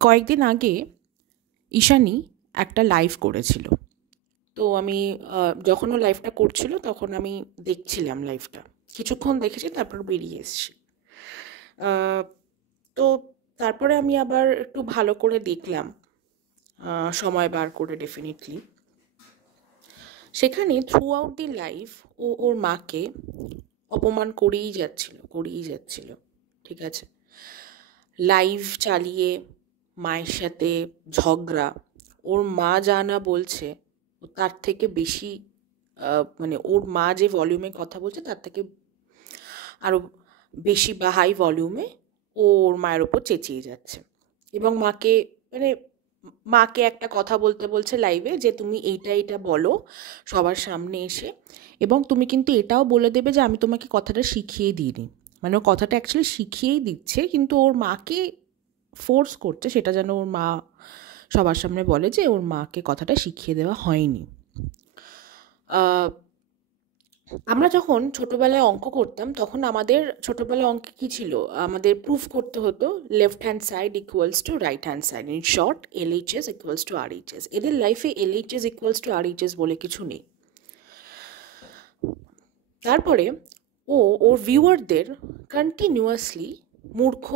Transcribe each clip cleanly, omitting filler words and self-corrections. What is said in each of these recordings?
কয়েকদিন আগে ঈশানী একটা লাইভ করেছিল। তো আমি যখন ও লাইভটা করছিল তখন আমি দেখছিলাম লাইভটা, কিছুক্ষণ দেখেছি, তারপর বেরিয়ে এসেছি। আহ, তো তারপরে আমি আবার একটু ভালো করে দেখলাম, সময় বার করে ডেফিনেটলি। সেখানে থ্রু আউট দি লাইফ ও ওর মাকে অপমান করেই যাচ্ছিল। ঠিক আছে, লাইভ চালিয়ে মায়ের সাথে ঝগড়া, ওর মা যা না বলছে তার থেকে বেশি, মানে ওর মা যে ভলিউমে কথা বলছে তার থেকে আরও বেশি বা হাই ভলিউমে ও ওর মায়ের ওপর চেঁচিয়ে যাচ্ছে। এবং মানে মাকে একটা কথা বলতে বলছে লাইভে, যে তুমি এইটা এইটা বলো সবার সামনে এসে, এবং তুমি কিন্তু এটাও বলে দেবে যে আমি তোমাকে কথাটা শিখিয়ে দিইনি। মানে ও কথাটা অ্যাকচুয়ালি শিখিয়েই দিচ্ছে, কিন্তু ওর মাকে ফোর্স করছে সেটা যেন ওর মা সবার সামনে বলে যে ওর মাকে কথাটা শিখিয়ে দেওয়া হয়নি। আমরা যখন ছোটোবেলায় অঙ্ক করতাম তখন আমাদের ছোটোবেলায় অঙ্কে কী ছিল, আমাদের প্রুফ করতে হতো left hand side equals to right hand side, in short LHS equals to RHS। এদের লাইফে LHS ইকুয়ালস টু RHS বলে কিছু নেই। তারপরে ওর ভিউয়ারদের কন্টিনিউয়াসলি মূর্খ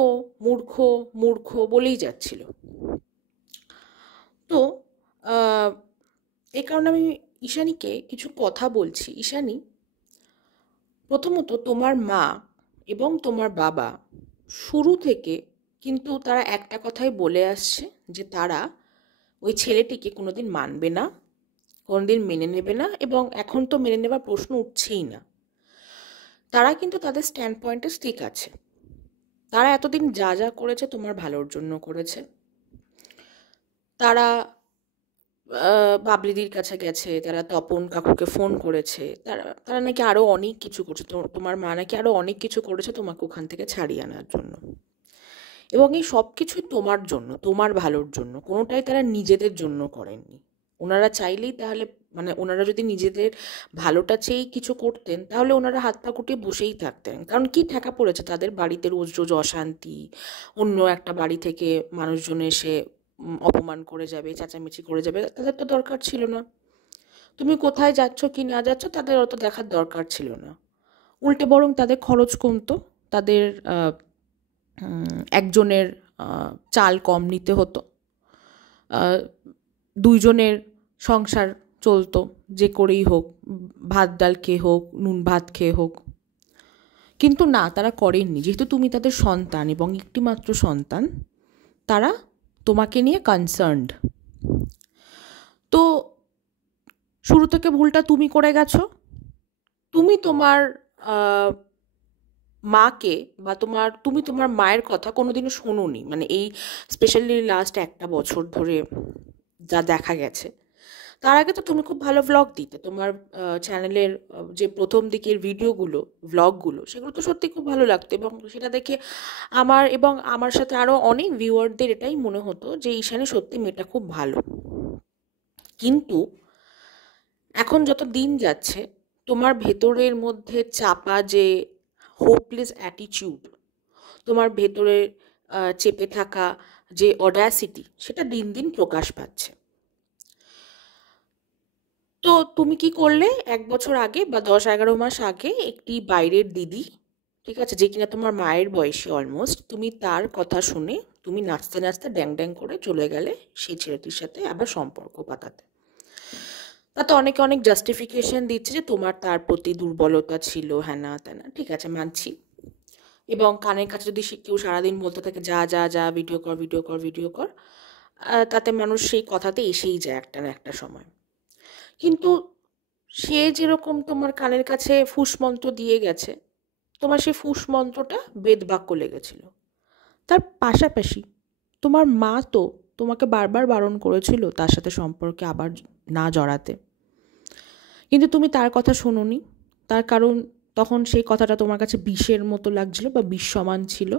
মূর্খ মূর্খ বলেই যাচ্ছিল। তো এই কারণে আমি ঈশানীকে কিছু কথা বলছি। ঈশানী, প্রথমত তোমার মা এবং তোমার বাবা শুরু থেকে কিন্তু তারা একটা কথাই বলে আসছে, যে তারা ওই ছেলেটিকে কোনোদিন মানবে না, কোনোদিন মেনে নেবে না, এবং এখন তো মেনে নেবার প্রশ্ন উঠছেই না। তারা কিন্তু তাদের স্ট্যান্ড পয়েন্টে স্টিক আছে। তারা এতদিন যা যা করেছে তোমার ভালোর জন্য করেছে। তারা বাবলিদির কাছে গেছে, তারা তপন কাকুকে ফোন করেছে, তারা তারা নাকি আরও অনেক কিছু করছে, তোমার মা নাকি আরও অনেক কিছু করেছে তোমাকে ওখান থেকে ছাড়িয়ে আনার জন্য। এবং এই সব কিছুই তোমার জন্য, তোমার ভালোর জন্য, কোনোটাই তারা নিজেদের জন্য করেননি। ওনারা চাইলেই তাহলে, মানে ওনারা যদি নিজেদের ভালোটা চেয়েই কিছু করতেন তাহলে ওনারা হাত পা গুটিয়ে বসেই থাকতেন। কারণ কি ঠেকা পড়েছে তাদের বাড়িতে রোজ রোজ অশান্তি, অন্য একটা বাড়ি থেকে মানুষজন এসে অপমান করে যাবে, চেঁচামেচি করে যাবে, তাদের তো দরকার ছিল না। তুমি কোথায় যাচ্ছ কি না যাচ্ছ তাদের অত দেখার দরকার ছিল না। উল্টে বরং তাদের খরচ কমতো, তাদের একজনের চাল কম নিতে হতো, দুইজনের সংসার চলতো, যে করেই হোক, ভাত ডাল খেয়ে হোক, নুন ভাত খেয়ে হোক। কিন্তু না, তারা করেননি। যেহেতু তুমি তাদের সন্তান এবং একটিমাত্র সন্তান, তারা তোমাকে নিয়ে কনসার্নড। তো শুরু থেকে ভুলটা তুমি করে গেছো। তুমি তোমার মাকে বা তুমি তোমার মায়ের কথা কোনোদিনও শোনোনি, মানে এই স্পেশালি লাস্ট একটা বছর ধরে যা দেখা গেছে। তার আগে তো তুমি খুব ভালো ভ্লগ দিতে, তোমার চ্যানেলের যে প্রথম দিকের ভিডিওগুলো, ভ্লগগুলো, সেগুলো তো সত্যি খুব ভালো লাগতো, এবং সেটা দেখে আমার সাথে আরও অনেক ভিউয়ারদের এটাই মনে হতো যে ঈশানী সত্যি মেয়েটা খুব ভালো। কিন্তু এখন যত দিন যাচ্ছে তোমার ভেতরের মধ্যে চাপা যে হোপলেস অ্যাটিটিউড, তোমার ভেতরে চেপে থাকা যে অডাসিটি, সেটা দিন দিন প্রকাশ পাচ্ছে। তো তুমি কি করলে, 1 বছর আগে বা 10-11 মাস আগে একটি বাইরের দিদি, ঠিক আছে, যে কিনা তোমার মায়ের বয়সী অলমোস্ট, তুমি তার কথা শুনে তুমি নাচতে নাচতে ড্যাং ড্যাং করে চলে গেলে সেই ছেলেটির সাথে আবার সম্পর্ক পাতাতে। তাতে অনেকে অনেক জাস্টিফিকেশন দিচ্ছে যে তোমার তার প্রতি দুর্বলতা ছিল, হ্যানা ত্যানা, ঠিক আছে, মানছি। এবং কানের কাছে যদি সে কেউ সারাদিন বলতে থাকে যা যা যা ভিডিও কর ভিডিও কর ভিডিও কর, তাতে মানুষ সেই কথাতে এসেই যায় একটা না একটা সময়। কিন্তু সে যেরকম তোমার কানের কাছে ফুসমন্ত্র দিয়ে গেছে, তোমার সেই ফুসমন্ত্রটা বেদবাক্য লেগেছিল। তার পাশাপাশি তোমার মা তো তোমাকে বারবার বারণ করেছিল তার সাথে সম্পর্কে আবার না জড়াতে, কিন্তু তুমি তার কথা শোনোনি। তার কারণ তখন সেই কথাটা তোমার কাছে বিষের মতো লাগছিল বা বিষ সমান ছিল।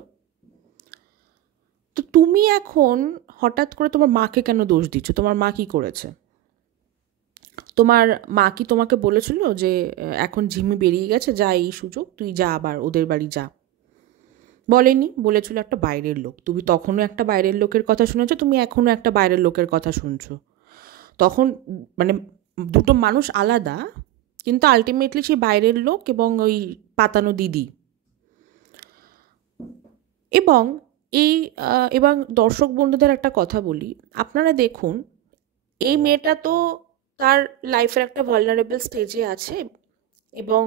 তো তুমি এখন হঠাৎ করে তোমার মাকে কেন দোষ দিচ্ছ? তোমার মা কি করেছে? তোমার মা কি তোমাকে বলেছিল যে এখন ঝিমি বেরিয়ে গেছে, যা এই সুযোগ, তুই যা আবার ওদের বাড়ি যা? বলেনি, বলেছিল একটা বাইরের লোক। তুমি তখনও একটা বাইরের লোকের কথা শুনেছো, তুমি এখনও একটা বাইরের লোকের কথা শুনছো। তখন মানে দুটো মানুষ আলাদা, কিন্তু আলটিমেটলি সেই বাইরের লোক এবং ওই পাতানো দিদি। এবং এই এবং দর্শক বন্ধুদের একটা কথা বলি, আপনারা দেখুন, এই মেয়েটা তো তার লাইফের একটা ভালনারেবল স্টেজে আছে, এবং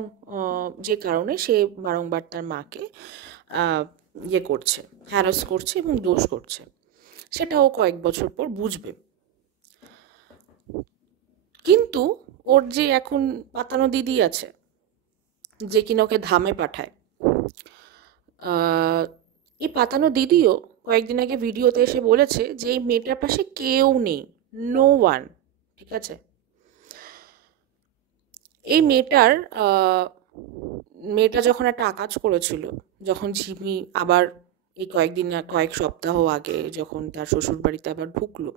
যে কারণে সে বারংবার তার মাকে ইয়ে করছে, হ্যারাস করছে এবং দোষ করছে। সেটাও কয়েক বছর পর বুঝবে। কিন্তু ওর যে এখন পাতানো দিদি আছে, যে কিনা ওকে ধামে পাঠায়, এই পাতানো দিদিও কয়েকদিন আগে ভিডিওতে এসে বলেছে যে এই মেয়েটার পাশে কেউ নেই, নো ওয়ান। ঠিক আছে, এই মেয়েটা যখন একটা আকাজ করেছিল, যখন ঝিমি আবার এই কয়েক সপ্তাহ আগে যখন তার শ্বশুর বাড়িতে আবার ঢুকলো,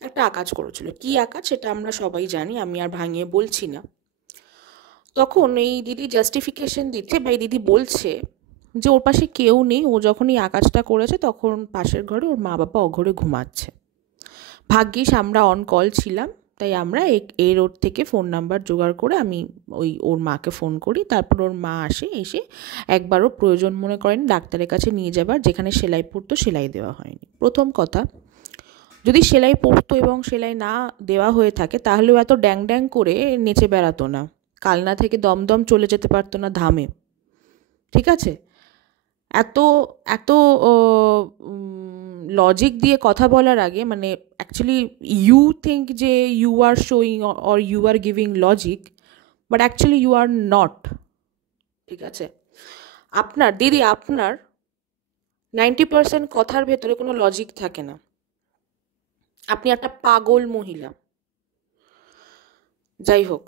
একটা আকাজ করেছিল। কি আকাজ সেটা আমরা সবাই জানি, আমি আর ভাঙিয়ে বলছি না। তখন এই দিদি জাস্টিফিকেশন দিচ্ছে, বা এই দিদি বলছে যে ওর পাশে কেউ নেই, ও যখন এই আকাজটা করেছে তখন পাশের ঘরে ওর মা বাবা অঘরে ঘুমাচ্ছে। ভাগ্যিস আমরা অন কল ছিলাম, তাই আমরা এর ওর থেকে ফোন নাম্বার জোগাড় করে আমি ওর মাকে ফোন করি। তারপর ওর মা এসে একবারও প্রয়োজন মনে করেন ডাক্তারের কাছে নিয়ে যাবার, যেখানে সেলাই পড়তো সেলাই দেওয়া হয়নি। প্রথম কথা, যদি সেলাই পড়তো এবং সেলাই না দেওয়া হয়ে থাকে তাহলেও এত ড্যাং ড্যাং করে নেচে বেড়াতো না, কালনা থেকে দমদম চলে যেতে পারতো না ধামে। ঠিক আছে, এত এত লজিক দিয়ে কথা বলার আগে, মানে অ্যাকচুয়ালি ইউ থিঙ্ক যে you are showing or you are giving logic, but actually you are not. ঠিক আছে, আপনার 90% কথার ভেতরে কোনো লজিক থাকে না। আপনি একটা পাগল মহিলা। যাই হোক,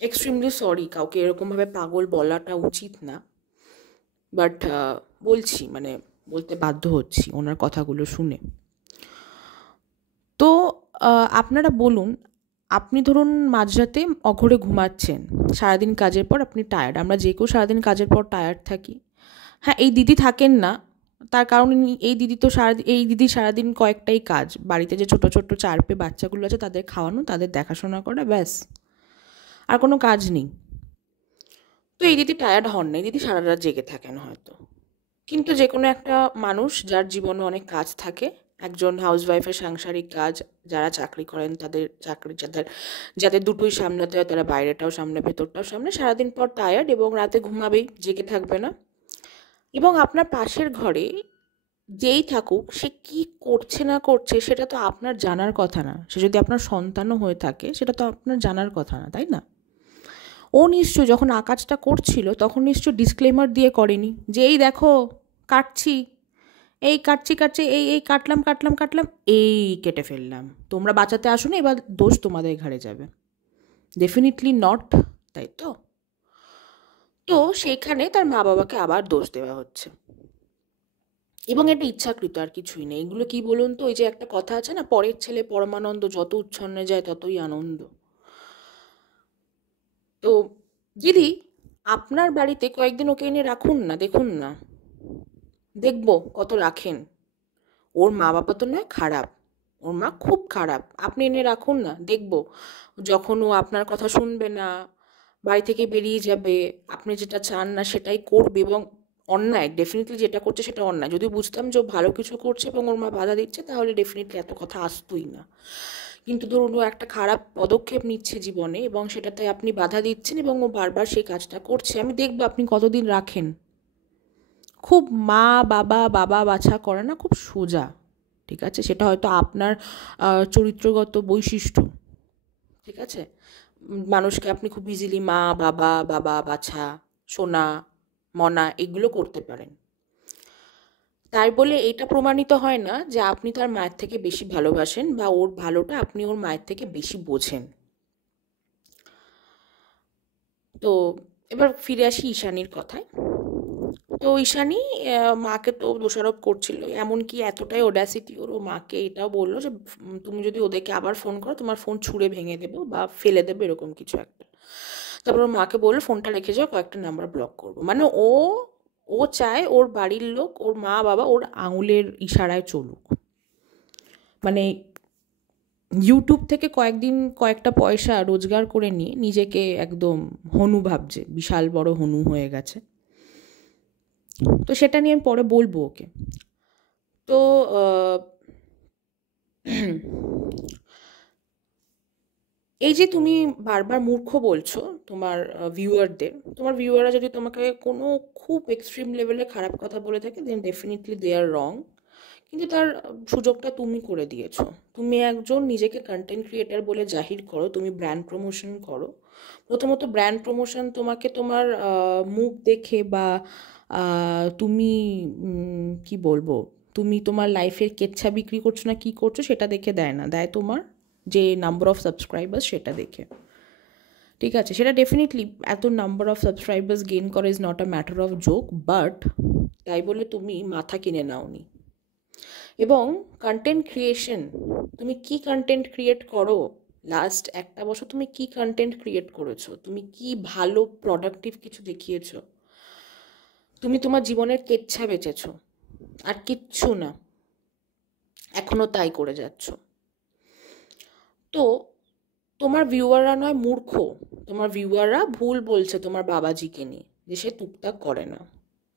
এক্সট্রিমলি সরি, কাউকে এরকমভাবে পাগল বলাটা উচিত না, বাট বলছি, মানে বলতে বাধ্য হচ্ছি ওনার কথাগুলো শুনে। তো আপনারা বলুন, আপনি ধরুন মাঝরাতে অঘরে ঘুমাচ্ছেন, সারাদিন কাজের পর আপনি টায়ার্ড, আমরা যে কেউ সারাদিন কাজের পর টায়ার্ড থাকি। হ্যাঁ, এই দিদি থাকেন না, তার কারণ এই দিদি সারাদিন কয়েকটাই কাজ, বাড়িতে যে ছোটো ছোটো চারপে বাচ্চাগুলো আছে তাদের খাওয়ানো, তাদের দেখাশোনা করা, ব্যাস, আর কোনো কাজ নেই। তো এই দিদি টায়ার্ড হন না, এই দিদি সারা রাত জেগে থাকেন হয়তো। কিন্তু যে কোনো একটা মানুষ যার জীবনে অনেক কাজ থাকে, একজন হাউসওয়াইফের সাংসারিক কাজ, যারা চাকরি করেন তাদের যাদের দুটোই সামলাতে হয়, তারা বাইরেটাও সামনে ভেতরটাও সামনে, সারাদিন পর টায়ার্ড এবং রাতে ঘুমাবেই, জেগে থাকবে না। এবং আপনার পাশের ঘরে যেই থাকুক, সে কি করছে না করছে সেটা তো আপনার জানার কথা না। সে যদি আপনার সন্তানও হয়ে থাকে সেটা তো আপনার জানার কথা না, তাই না? ও নিশ্চয় যখন আকাজটা করছিল তখন নিশ্চয় ডিসক্লেমার দিয়ে করেনি যে এই দেখো কাটছি, এই কাটছি এই এই কাটলাম এই কেটে ফেললাম, তোমরা বাঁচাতে আসো না, এবার দোষ তোমাদের ঘাড়ে যাবে। ডেফিনেটলি নট, তাই তো? তো সেখানে তার মা বাবাকে আবার দোষ দেওয়া হচ্ছে, এবং এটা ইচ্ছাকৃত, আর কিছুই নেই। এগুলো কি বলুন তো, ওই যে একটা কথা আছে না, পরের ছেলে পরমানন্দ, যত উচ্ছন্নে যায় ততই আনন্দ। তো দিদি, আপনার বাড়িতে কয়েকদিন ওকে এনে রাখুন না, দেখুন না, দেখবো কত রাখেন। ওর মা বাবা তো নয় খারাপ, ওর মা খুব খারাপ, আপনি এনে রাখুন না, দেখবো। যখন ও আপনার কথা শুনবে না, বাড়ি থেকে বেরিয়ে যাবে, আপনি যেটা চান না সেটাই করবে, এবং অন্যায়, ডেফিনেটলি যেটা করছে সেটা অন্যায়। যদি বুঝতাম যে ও ভালো কিছু করছে এবং ওর মা বাধা দিচ্ছে, তাহলে ডেফিনেটলি এত কথা আসতোই না। কিন্তু ধরুন ও একটা খারাপ পদক্ষেপ নিচ্ছে জীবনে, এবং সেটাতে আপনি বাধা দিচ্ছেন, এবং ও বারবার সেই কাজটা করছে। আমি দেখবো আপনি কতদিন রাখেন। খুব মা বাবা বাবা বাছা করে না, খুব সোজা। ঠিক আছে, সেটা হয়তো আপনার চরিত্রগত বৈশিষ্ট্য। ঠিক আছে, মানুষকে আপনি খুব ইজিলি মা বাবা বাবা বাছা, সোনা মনা এগুলো করতে পারেন। তাই বলে এটা প্রমাণিত হয় না যে আপনি তার মায়ের থেকে বেশি ভালোবাসেন, বা ওর ভালোটা আপনি ওর মায়ের থেকে বেশি বোঝেন। তো এবার ফিরে আসি ঈশানীর কথায়। তো ঈশানী মাকে তো দোষারোপ করছিল, এমনকি এতটাই ওডাসিটি ওর, ও মাকে এটাও বললো যে তুমি যদি ওদেরকে আবার ফোন করো তোমার ফোন ছুঁড়ে ভেঙে দেবো বা ফেলে দেবো, এরকম কিছু একটা। তারপর ওর মাকে বললো ফোনটা রেখে যাও, কয়েকটা নাম্বার ব্লক করবো। মানে ও ও চায় ওর বাড়ির লোক, ওর মা বাবা ওর আঙুলের ইশারায় চলুক। মানে ইউটিউব থেকে কয়েকটা পয়সা রোজগার করে নিয়ে নিজেকে একদম হনু ভাবছে, বিশাল বড় হনু হয়ে গেছে। তো সেটা নিয়ে আমি পরে বলবো ওকে। তো এই যে তুমি বারবার মূর্খ বলছো তোমার ভিউয়াররা যদি তোমাকে কোনো খুব এক্সট্রিম লেভেলে খারাপ কথা বলে থাকে, দেন ডেফিনেটলি দে আর রং। কিন্তু তার সুযোগটা তুমি করে দিয়েছো। তুমি একজন নিজেকে কন্টেন্ট ক্রিয়েটার বলে জাহির করো, তুমি ব্র্যান্ড প্রমোশন করো। প্রথমত ব্র্যান্ড প্রমোশন তোমাকে তোমার মুখ দেখে বা তুমি কি বলবো, তুমি তোমার লাইফের কেচ্ছা বিক্রি করছো না কি করছো সেটা দেখে দেয় না, দেয় তোমার যে নাম্বার অফ সাবস্ক্রাইবার্স সেটা দেখে। ঠিক আছে, সেটা ডেফিনেটলি এত নাম্বার অফ সাবস্ক্রাইবার্স গেইন করা is not a matter of joke, but তাই বলে তুমি মাথা কিনে নাওনি। এবং কন্টেন্ট ক্রিয়েশন, তুমি কি কন্টেন্ট ক্রিয়েট করো, লাস্ট একটা বছর তুমি কি কন্টেন্ট ক্রিয়েট করেছো, তুমি কি ভালো প্রোডাক্টিভ কিছু দেখিয়েছো? তুমি তোমার জীবনের কেচ্ছা বেচেছো, আর কিচ্ছু না, এখনো তাই করে যাচ্ছ। তো তোমার ভিউয়াররা নয় মূর্খ, তোমার ভিউয়াররা ভুল বলছে তোমার বাবাজিকে নিয়ে যে সে টুকটাক করে না।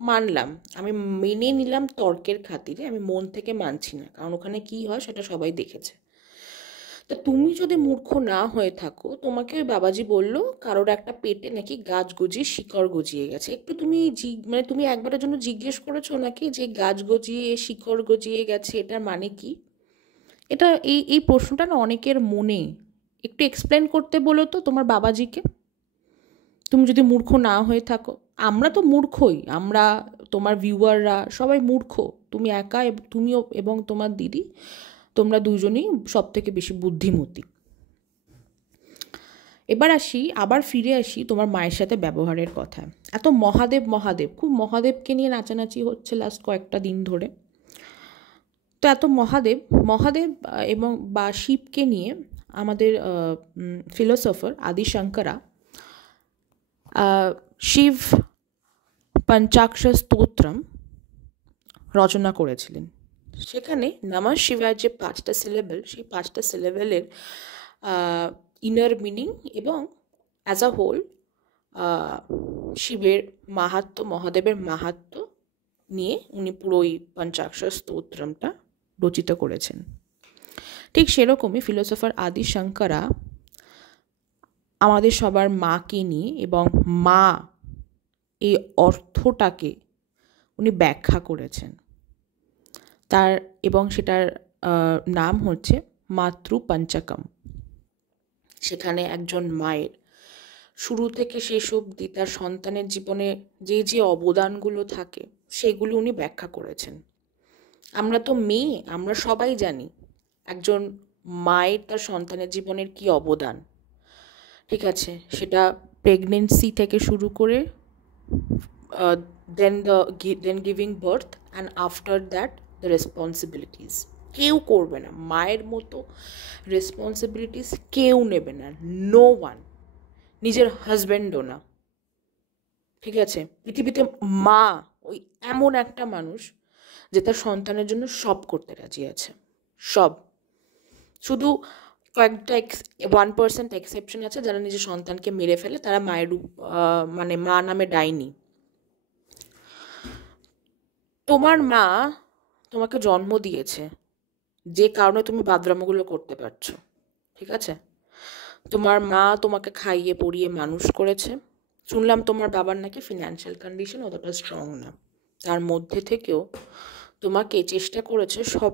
মানলাম, আমি মেনে নিলাম তর্কের খাতিরে, আমি মন থেকে মানছি না, কারণ ওখানে কি হয় সেটা সবাই দেখেছে। তা তুমি যদি মূর্খ না হয়ে থাকো, তোমাকে ওই বাবাজি বললো কারোর একটা পেটে নাকি গাছ গজিয়ে শিকড় গজিয়ে গেছে, একটু তুমি মানে তুমি একবারের জন্য জিজ্ঞেস করেছো নাকি যে গাছ গজিয়ে শিকড় গজিয়ে গেছে এটার মানে কি? এটা এই প্রশ্নটা না অনেকের মনে, একটু এক্সপ্লেন করতে বলো তো তোমার বাবাজিকে, তুমি যদি মূর্খ না হয়ে থাকো। আমরা তো মূর্খই, আমরা তোমার ভিউয়াররা সবাই মূর্খ, তুমি একা, তুমিও এবং তোমার দিদি, তোমরা দুজনেই সব থেকে বেশি বুদ্ধিমতী। এবার আবার ফিরে আসি তোমার মায়ের সাথে ব্যবহারের কথা। এত মহাদেব খুব মহাদেবকে নিয়ে নাচানাচি হচ্ছে লাস্ট কয়েকটা দিন ধরে। তো এত মহাদেব এবং বা শিবকে নিয়ে আমাদের ফিলোসফার আদি শঙ্করা শিব পঞ্চাক্ষর স্তোত্রম রচনা করেছিলেন। সেখানে নমঃ শিবায় যে 5টা সিলেবেল, সেই 5টা সিলেবেলের ইনার মিনিং এবং অ্যাজ আ হোল শিবের মাহাত্ম্য, মহাদেবের মাহাত্ম্য নিয়ে উনি পুরো ওই পঞ্চাক্ষর স্তোত্রমটা রচিত করেছেন। ঠিক সেরকমই ফিলোসফার আদি শঙ্করা আমাদের সবার মাকে নিয়ে এবং মা এই অর্থটাকে উনি ব্যাখ্যা করেছেন এবং সেটার নাম হচ্ছে মাতৃ পঞ্চকম। সেখানে একজন মায়ের শুরু থেকে শেষ অবধি তার সন্তানের জীবনে যে অবদানগুলো থাকে সেগুলো উনি ব্যাখ্যা করেছেন। আমরা তো মেয়ে, আমরা সবাই জানি একজন মায়ের তার সন্তানের জীবনের কি অবদান। ঠিক আছে, সেটা প্রেগনেন্সি থেকে শুরু করে then giving birth and after that the responsibilities. কেউ করবে না মায়ের মতো রেসপন্সিবিলিটিস, কেউ নেবে না, নো ওয়ান, নিজের হাজব্যান্ডও না। ঠিক আছে, পৃথিবীতে মা ওই এমন একটা মানুষ যে তার সন্তানের জন্য সব করতে রাজি আছে, সব। শুধু কয়েকটা 1% এক্সেপশন আছে যারা নিজের সন্তানকে মেরে ফেলে, তারা মায়ের মানে মা নামে ডাইনি। তোমার মা তোমাকে জন্ম দিয়েছে যে কারণে তুমি বাদরামগুলো করতে পারছো। ঠিক আছে, তোমার মা তোমাকে খাইয়ে পড়িয়ে মানুষ করেছে। শুনলাম তোমার বাবার নাকি ফিনান্সিয়াল কন্ডিশন অতটা স্ট্রং না, তার মধ্যে থেকেও তোমাকে চেষ্টা করেছে সব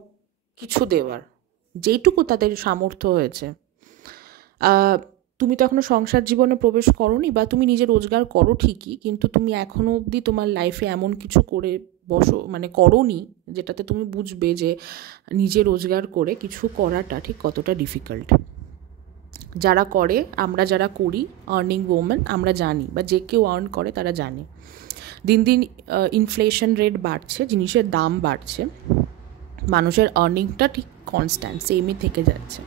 কিছু দেওয়ার, যেইটুকু তাদের সামর্থ্য হয়েছে। তুমি তো এখনও সংসার জীবনে প্রবেশ করোনি, বা তুমি নিজে রোজগার করো ঠিকই, কিন্তু তুমি এখনও অবধি তোমার লাইফে এমন কিছু করে করোনি যেটাতে তুমি বুঝবে যে নিজে রোজগার করে কিছু করাটা ঠিক কতটা ডিফিকাল্ট। যারা করে, আমরা যারা করি, আর্নিং ওমেন, আমরা জানি, বা যে কেউ আর্ন করে তারা জানে দিন দিন ইনফ্লেশন রেট বাড়ছে, জিনিসের দাম বাড়ছে, মানুষের আর্নিংটা ঠিক কনস্ট্যান্ট সেমই থেকে যাচ্ছে।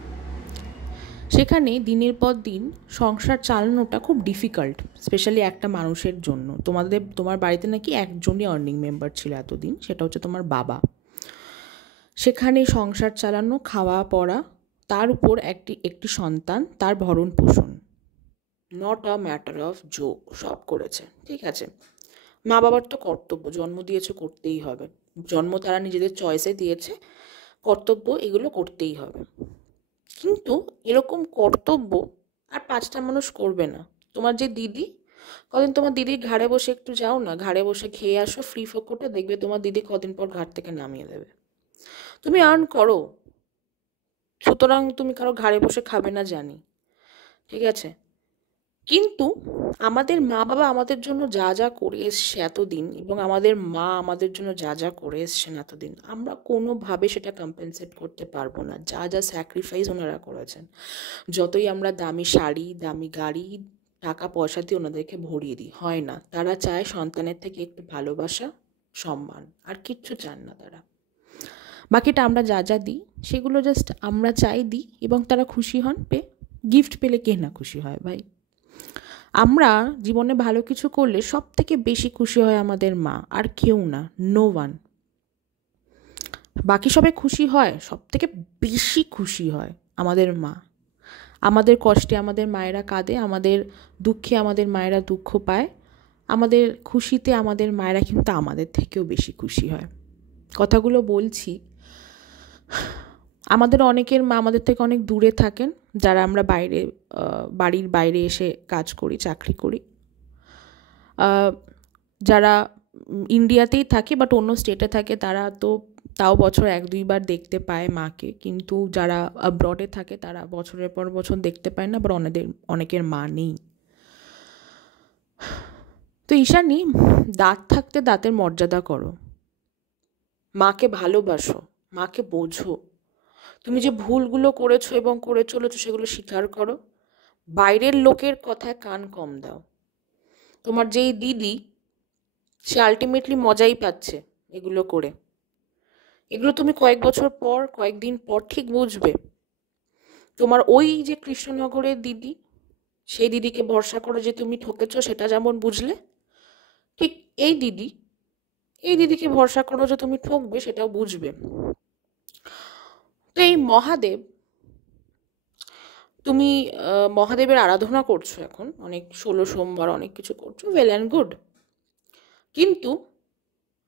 সেখানে দিনের পর দিন সংসার চালানোটা খুব ডিফিকাল্ট, স্পেশালি একটা মানুষের জন্য। তোমার বাড়িতে নাকি একজনই আর্নিং মেম্বার ছিল এতদিন, সেটা হচ্ছে তোমার বাবা। সেখানে সংসার চালানো, খাওয়া পড়া, তার উপর একটি সন্তান, তার ভরণ পোষণ, not a matter of joke, সব করেছে। ঠিক আছে, মা বাবার তো কর্তব্য, জন্ম দিয়েছে করতেই হবে, জন্ম তারা নিজেদের চয়েসে দিয়েছে, কর্তব্য এগুলো করতেই হবে। কিন্তু এরকম কর্তব্য আর পাঁচটা মানুষ করবে না। তোমার যে দিদি, কদিন তোমার দিদির ঘাড়ে বসে একটু যাও না, ঘাড়ে বসে খেয়ে আসো ফ্রি ফোকটে, দেখবে তোমার দিদি কদিন পর ঘাট থেকে নামিয়ে দেবে। তুমি আর্ন করো, সুতরাং তুমি কারো ঘাড়ে বসে খাবে না জানি, ঠিক আছে। কিন্তু আমাদের মা বাবা আমাদের জন্য যা যা করে এসছে এতদিন, এবং আমাদের মা আমাদের জন্য যা যা করে এসছেন এতদিন, আমরা কোনোভাবে সেটা কম্পেনসেট করতে পারবো না। যা যা স্যাক্রিফাইস ওনারা করেছেন, যতই আমরা দামি শাড়ি, দামি গাড়ি, টাকা পয়সা দিয়ে ওনাদেরকে ভরিয়ে দিই, হয় না। তারা চায় সন্তানের থেকে একটু ভালোবাসা, সম্মান, আর কিচ্ছু চান না তারা। বাকিটা আমরা যা যা দিই সেগুলো জাস্ট আমরা চাই দিই, এবং তারা খুশি হন পেয়ে। গিফট পেলে কে না খুশি হয় ভাই? আমরা জীবনে ভালো কিছু করলে সব থেকে বেশি খুশি হয় আমাদের মা, আর কেউ না, নো ওয়ান। বাকি সবাই খুশি হয়, সব থেকে বেশি খুশি হয় আমাদের মা। আমাদের কষ্টে আমাদের মায়েরা কাঁদে, আমাদের দুঃখে আমাদের মায়েরা দুঃখ পায়, আমাদের খুশিতে আমাদের মায়েরা কিন্তু আমাদের থেকেও বেশি খুশি হয়। কথাগুলো বলছি, আমাদের অনেকের মা আমাদের থেকে অনেক দূরে থাকেন, যারা আমরা বাড়ির বাইরে এসে কাজ করি, চাকরি করি, যারা ইন্ডিয়াতেই থাকে বাট অন্য স্টেটে থাকে, তারা তো তাও বছর 1-2বার দেখতে পায় মাকে। কিন্তু যারা অ্যাব্রডে থাকে তারা বছরের পর বছর দেখতে পায় না, বাট অনেকের মা নেই। তো ঈশানী, দাঁত থাকতে দাঁতের মর্যাদা করো, মাকে ভালোবাসো, মাকে বোঝো। তুমি যে ভুলগুলো করেছো এবং করে চলেছো সেগুলো স্বীকার করো। বাইরের লোকের কথায় কান কম দাও। তোমার যেই দিদি, সে আলটিমেটলি মজাই পাচ্ছে এগুলো করে। এগুলো তুমি কয়েক বছর পর, কয়েকদিন পর ঠিক বুঝবে। তোমার ওই যে কৃষ্ণনগরের দিদি, সেই দিদিকে ভরসা করে যে তুমি ঠকেছো, সেটা যেমন বুঝলে, ঠিক এই দিদিকে ভরসা করো যে তুমি ঠকবে, সেটাও বুঝবে। তো এই মহাদেব, তুমি মহাদেবের আরাধনা করছো এখন, অনেক 16 সোমবার অনেক কিছু করছো, ওয়েল অ্যান্ড গুড। কিন্তু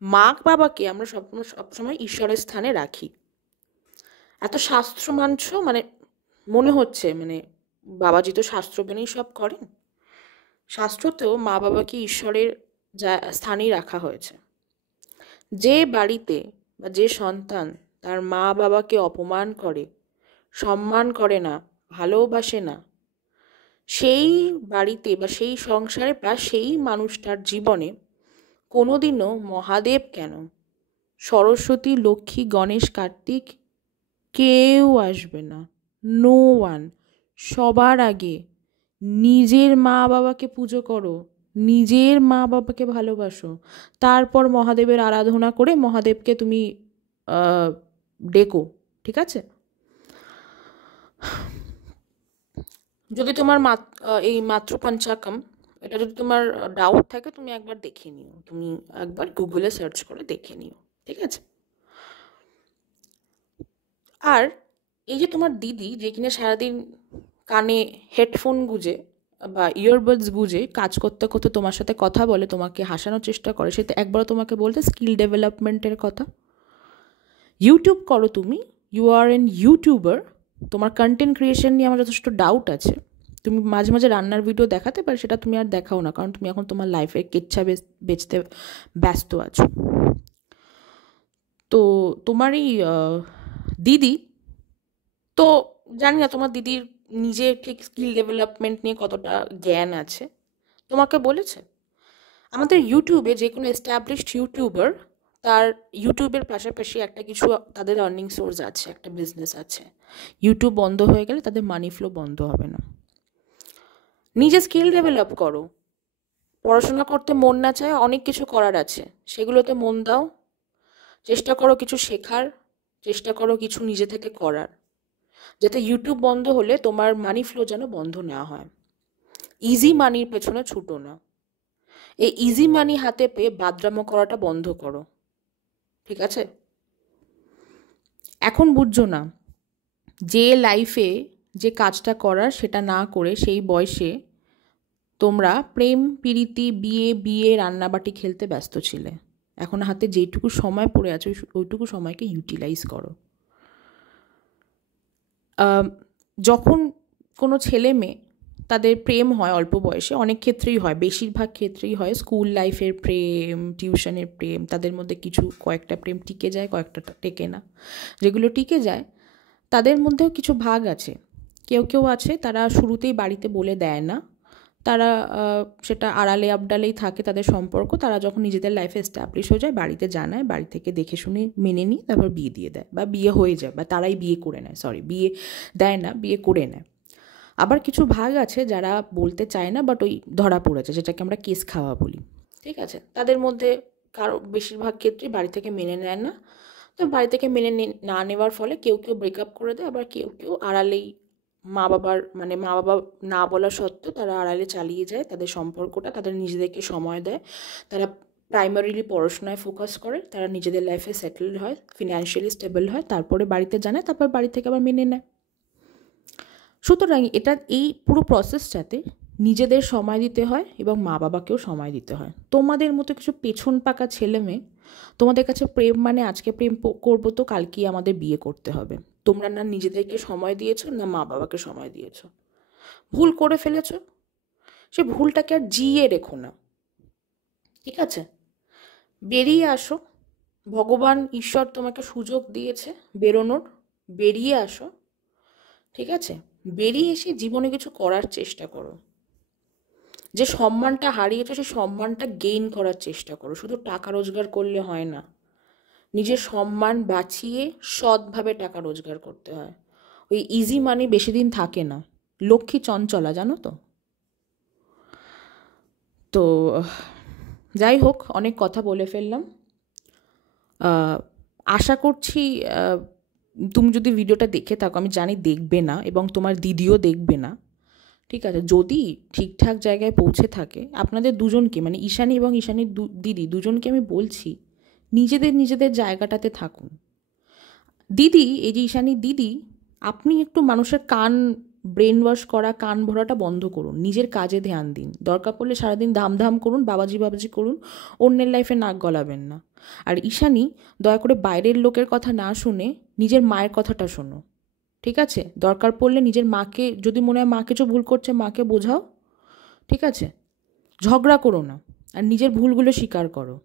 মা বাবাকে আমরা সবসময় ঈশ্বরের স্থানে রাখি। এত শাস্ত্র মানছো, মানে মনে হচ্ছে মানে বাবাজি তো শাস্ত্র মেনেই সব করেন। শাস্ত্রতেও মা বাবাকে ঈশ্বরের স্থানেই রাখা হয়েছে। যে বাড়িতে বা যে সন্তান তার মা বাবাকে অপমান করে, সম্মান করে না, ভালোবাসে না, সেই বাড়িতে বা সেই সংসারে বা সেই মানুষটার জীবনে কোনোদিনও মহাদেব কেন, সরস্বতী, লক্ষ্মী, গণেশ, কার্তিক কেউ আসবে না, নো ওয়ান। সবার আগে নিজের মা বাবাকে পুজো করো, নিজের মা বাবাকে ভালোবাসো, তারপর মহাদেবের আরাধনা করে মহাদেবকে তুমি ডেকো, ঠিক আছে? যদি তোমার এই মাতৃপঞ্চাকম, এটা যদি তোমার ডাউট থাকে, তুমি একবার দেখে নিও, তুমি একবার গুগলে সার্চ করে দেখে নিও, ঠিক আছে? আর এই যে তোমার দিদি, যে কিনা সারাদিন কানে হেডফোন গুঁজে বা ইয়ারবাডস গুঁজে কাজ করতে করতে তোমার সাথে কথা বলে, তোমাকে হাসানোর চেষ্টা করে, সেটা একবারও তোমাকে বলতে স্কিল ডেভেলপমেন্টের কথা? ইউটিউব করো তুমি, ইউ আর এন ইউটিউবার, তোমার কন্টেন্ট ক্রিয়েশন নিয়ে আমার যথেষ্ট ডাউট আছে। তুমি মাঝে মাঝে রান্নার ভিডিও দেখাতে পারো, সেটা তুমি আর দেখাও না, কারণ তুমি এখন তোমার লাইফে কেচ্ছা বেচতে ব্যস্ত আছো। তো তোমার এই দিদি, তো জানি না তোমার দিদির নিজের ঠিক স্কিল ডেভেলপমেন্ট নিয়ে কতটা জ্ঞান আছে, তোমাকে বলেছে? আমাদের ইউটিউবে যে কোনো এস্টাবলিশড ইউটিউবার, তার ইউটিউবের পাশাপাশি একটা কিছু তাদের আর্নিং সোর্স আছে, একটা বিজনেস আছে। ইউটিউব বন্ধ হয়ে গেলে তাদের মানি ফ্লো বন্ধ হবে না। নিজে স্কিল ডেভেলপ করো। পড়াশোনা করতে মন না চায়, অনেক কিছু করার আছে, সেগুলোতে মন দাও। চেষ্টা করো কিছু শেখার, চেষ্টা করো কিছু নিজে থেকে করার। যাতে ইউটিউব বন্ধ হলে তোমার মানি ফ্লো যেন বন্ধ না হয়। ইজি মানির পেছনে ছুটো না। এই ইজি মানি হাতে পেয়ে বাদরামো করাটা বন্ধ করো, ঠিক আছে? এখন বুঝছো না যে লাইফে যে কাজটা করার সেটা না করে সেই বয়সে তোমরা প্রেম প্রীতি বিয়ে বিয়ে রান্নাবাটি খেলতে ব্যস্ত ছিলে। এখন হাতে যেটুকু সময় পড়ে আছে ওইটুকু সময়কে ইউটিলাইজ করো। যখন কোনো ছেলে মেয়ে তাদের প্রেম হয় অল্প বয়সে, অনেক ক্ষেত্রেই হয়, বেশিরভাগ ক্ষেত্রেই হয় স্কুল লাইফের প্রেম, টিউশনের প্রেম, তাদের মধ্যে কিছু কয়েকটা প্রেম টিকে যায়, কয়েকটা টেকে না। যেগুলো টিকে যায় তাদের মধ্যেও কিছু ভাগ আছে। কেউ কেউ আছে তারা শুরুতেই বাড়িতে বলে দেয় না, তারা সেটা আড়ালে আবডালেই থাকে তাদের সম্পর্ক। তারা যখন নিজেদের লাইফে এস্টাবলিশ হয়ে যায় বাড়িতে জানায়, বাড়ি থেকে দেখে শুনে মেনে নিয়ে তারপর বিয়ে দিয়ে দেয়, বা বিয়ে হয়ে যায়, বা তারাই বিয়ে করে নেয়, বিয়ে দেয় না, বিয়ে করে নেয়। আবার কিছু ভাগ আছে যারা বলতে চায় না, বাট ওই ধরা পড়েছে, যেটাকে আমরা কেস খাওয়া বলি, ঠিক আছে? তাদের মধ্যে কারো বেশিরভাগ ক্ষেত্রে বাড়ি থেকে মেনে নেয় না। তো বাড়ি থেকে মেনে না নেওয়ার ফলে কেউ কেউ ব্রেকআপ করে দেয়, আবার কেউ কেউ আড়ালেই মা বাবা না বলা সত্ত্বেও তারা আড়ালে চালিয়ে যায় তাদের সম্পর্কটা, তাদের নিজেদেরকে সময় দেয়, তারা প্রাইমারিলি পড়াশোনায় ফোকাস করে, তারা নিজেদের লাইফে সেটেলড হয়, ফিনান্সিয়ালি স্টেবল হয়, তারপরে বাড়িতে জানায়, তারপর বাড়ি থেকে আবার মেনে নেয়। সুতরাং এই পুরো প্রসেসটাতে নিজেদের সময় দিতে হয় এবং মা বাবাকেও সময় দিতে হয়। তোমাদের মতো কিছু পেছন পাকা ছেলে মেয়ে, তোমাদের কাছে প্রেম মানে আজকে প্রেম করবো তো কালকেই আমাদের বিয়ে করতে হবে। তোমরা না নিজেদেরকে সময় দিয়েছো, না মা বাবাকে সময় দিয়েছো। ভুল করে ফেলেছো, সে ভুলটাকে আর জিয়ে রেখো না, ঠিক আছে? বেরিয়ে আসো, ভগবান ঈশ্বর তোমাকে সুযোগ দিয়েছে বেরোনোর, বেরিয়ে আসো, ঠিক আছে? বেরিয়ে এসে জীবনে কিছু করার চেষ্টা করো। যে সম্মানটা হারিয়েছো সেই সম্মানটা গেইন করার চেষ্টা করো। শুধু টাকা রোজগার করলে হয় না, নিজের সম্মান বাঁচিয়ে সৎভাবে টাকা রোজগার করতে হয়। ওই ইজি মানি বেশি দিন থাকে না, লক্ষ্মী চঞ্চলা, জানো তো? তো যাই হোক, অনেক কথা বলে ফেললাম। আশা করছি তুমি যদি ভিডিওটা দেখে থাকো, আমি জানি দেখবে না এবং তোমার দিদিও দেখবে না, ঠিক আছে? যদি ঠিকঠাক জায়গায় পৌঁছে থাকে, আপনাদের দুজনকে মানে ঈশানী এবং ঈশানীর দিদি দুজনকে আমি বলছি নিজেদের জায়গাটাতে থাকুন। দিদি, এই যে ঈশানীর দিদি, আপনি একটু মানুষের ব্রেন ওয়াশ করা, কান ভরাটা বন্ধ করুন, নিজের কাজে ধ্যান দিন। দরকার পড়লে সারাদিন ধাম করুন, বাবাজি করুন, অন্যের লাইফে নাক গলাবেন না। আর ঈশানী, দয়া করে বাইরের লোকের কথা না শুনে নিজের মায়ের কথাটা শোনো, ঠিক আছে? দরকার পড়লে নিজের মাকে, যদি মনে হয় মা কিছু ভুল করছে, মাকে বোঝাও, ঠিক আছে? ঝগড়া করো না, আর নিজের ভুলগুলো স্বীকার করো।